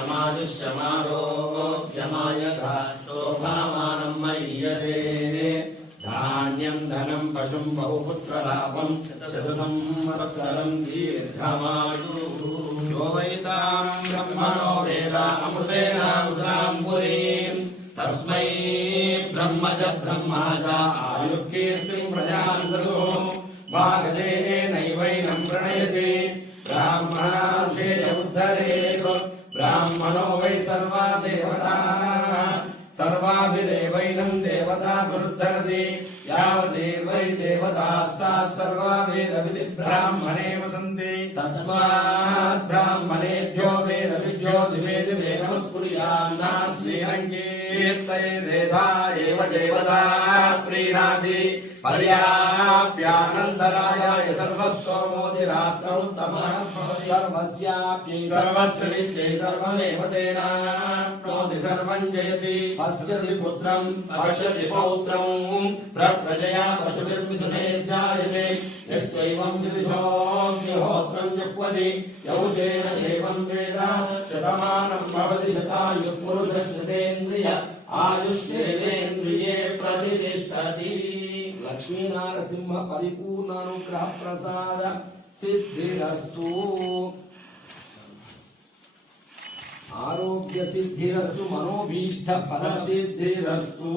मायुश्च मारोग्यमायथा शोभामानं मय्यते धान्यं धनं पशुं बहुपुत्रलाभं शतसंवत्सरं दीर्घमायुः यो वैतां ब्रह्मणो वेद अमृतेनामृतां पुरीम् तस्मै ब्रह्म च ब्रह्मा च आयुर्कीर्तिं प्रजान्ततो भागदेनैवैनं ब्राह्मणो वै सर्वा देवताः सर्वाभिरेवैनं देवताभिरुद्धरति यावदेवै देवतास्ताः सर्वा वेदविधि ब्राह्मणे वसन्ति तस्मात् ब्राह्मणेभ्यो वेदविभ्यो दिवे दिवे नमस्कुर्यान्नास्मीरङ्कीर्तयेदेधा एव देवता प्रीणाति पर्याप्यानन्तरायाय सर्वस्तोमोदिरात्रौ రాత్రౌ సర్వస్యాప్యై సర్వస్యై సర్వమేవ తేన నోతి సర్వం జయతి. పశ్యతి పుత్రం పశ్యతి పౌత్రం ప్రజయా పశుభిర్మిథునే జాయతే యస్వైవం విదుషోగ్నిహోత్రం జుక్వది యౌజేన దేవం వేద శతమానం భవతి శతాయుపురుష ప్రతిష్టతి. లక్ష్మీనారసింహ పరిపూర్ణానుగ్రహ ప్రసాద సిద్ధిరస్తు. ఆరోగ్య సిద్ధిరస్తు మనోభీష్ట ఫల సిద్ధిరస్తు